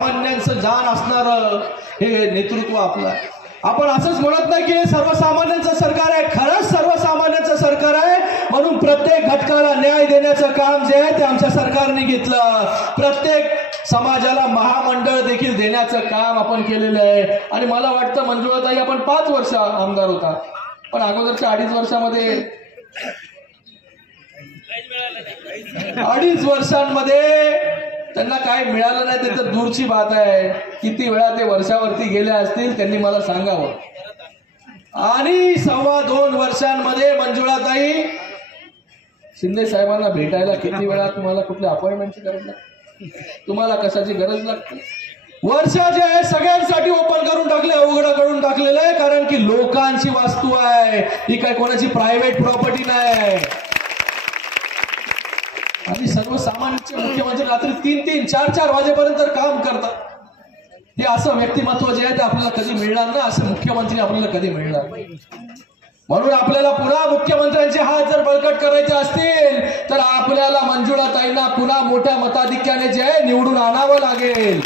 सामान्यांचं जाण असणारं हे नेतृत्व आपलं आहे। आपण असंच म्हणत नाही की हे सर्वसामान्यांचं सरकार आहे, खरंच सर्वसामान्यांचं सरकार आहे। म्हणून प्रत्येक घटकाला न्याय देण्याचं काम जे आहे ते आमच्या सरकारने घेतलं। प्रत्येक समाजाला महामंडळ देखील देण्याचं काम आपण केलेलं आहे। आणि मला वाटतं मंजुळाताई आपण 5 वर्ष आमदार होता, पण अगोदरच्या 2.5 वर्षामध्ये 2.5 वर्षांमध्ये त्यांना काय मिळालं नाही ते तर दूरची बात आहे। किती वेळा ते वर्षावरती गेले असतील त्यांनी मला सांगावं। आणि 2.25 वर्षांमध्ये मंजुळाताई शिंदे साहेबांना भेटायला किती वेळा तुम्हाला कुठल्या अपॉइंटमेंटची गरज लागते, तुम्हाला कशाची गरज लागते? वर्ष जे आहे सगळ्यांसाठी ओपन करून टाकले, उघडं करून टाकलेलं आहे। कारण की लोकांची वास्तू आहे, ही काय कोणाची प्रायव्हेट प्रॉपर्टी नाही। आणि सर्वसामान्य मुख्यमंत्री रात्री 3-3, 4-4 वाजेपर्यंत काम करतात। हे असं व्यक्तिमत्व जे आहे ते आपल्याला कधी मिळणार ना, असं मुख्यमंत्री आपल्याला कधी मिळणार नाही। म्हणून आपल्याला पुन्हा मुख्यमंत्र्यांचे हात जर बळकट करायचे असतील तर आपल्याला मंजुळाताईंना पुन्हा मोठ्या मताधिक्याने जे आहे निवडून आणावं लागेल।